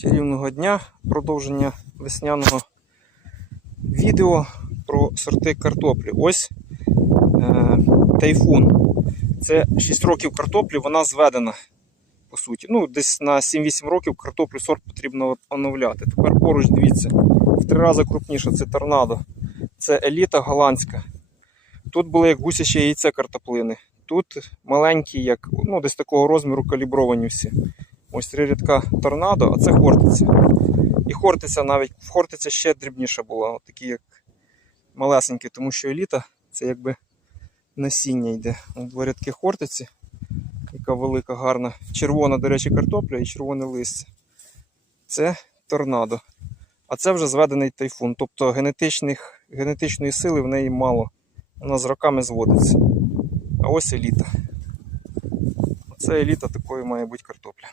Чарівного дня, продовження весняного відео про сорти картоплі. Ось е, тайфун. Це 6 років картоплі, вона зведена. По суті. Ну, десь на 7-8 років картоплю сорт потрібно оновляти. Тепер поруч дивіться, в три рази крупніше це торнадо. Це еліта голландська. Тут були як гусяче яйце картоплини. Тут маленькі, як ну, десь такого розміру калібровані всі. Ось три рядка торнадо, а це хортиця. І хортиця навіть в хортиця ще дрібніша була, такі як малесенькі, тому що еліта це якби насіння йде. От Два рядки хортиці, яка велика, гарна. Червона, до речі, картопля і червоне листя. Це торнадо. А це вже зведений тайфун. Тобто генетичних, генетичної сили в неї мало. Вона з роками зводиться. А ось еліта. Оце еліта такою має бути картопля.